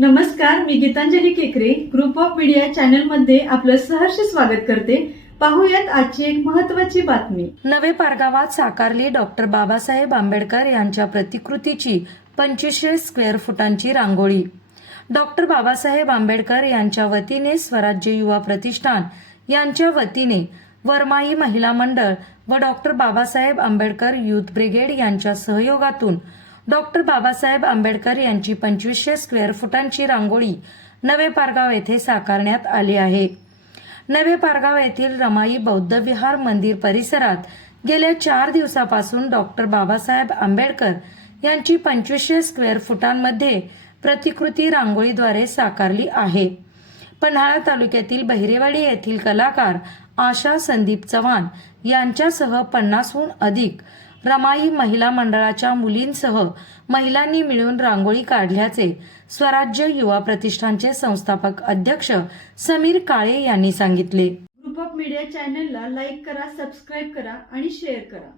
नमस्कार मी गीतांजली केकरे. Group of media चॅनलमध्ये आपलं सहर्ष स्वागत करते. पाहूयात आजची एक महत्वाची बातमी. नवे पारगावात साकारली डॉक्टर बाबासाहेब आंबेडकर यांच्या प्रतिकृतीची पंचवीसशे स्क्वेअर फुटांची रांगोळी. डॉक्टर बाबासाहेब आंबेडकर यांच्या वतीने स्वराज्य युवा प्रतिष्ठान यांच्या वतीने वरमाई महिला मंडळ व doctor Babasaheb Ambedkar youth brigade यांच्या सहयोगातून डॉक्टर बाबासाहेब आंबेडकर यांची पंचवीसशे स्क्वेअर फुटांची रांगोळी नवे पारगाव येथे साकारण्यात आली आहे. नवे पारगाव येथील रमाई बौद्ध विहार मंदिर परिसरात गेल्या चार दिवसापासून डॉक्टर बाबासाहेब आंबेडकर यांची पंचवीसशे स्क्वेअर फुटांमध्ये प्रतिकृती रांगोळीद्वारे साकारली आहे. पन्हाळा तालुक्यातील बहिरेवाडी येथील कलाकार आशा संदीप चव्हाण यांच्यासह पन्नासहून अधिक रमाई महिला मंडळाच्या मुलींसह महिलांनी मिळून रांगोळी काढल्याचे स्वराज्य युवा प्रतिष्ठानचे संस्थापक अध्यक्ष समीर काळे यांनी सांगितले. ग्रुप ऑफ मीडिया चॅनलला लाईक करा सबस्क्राईब करा आणि शेअर करा.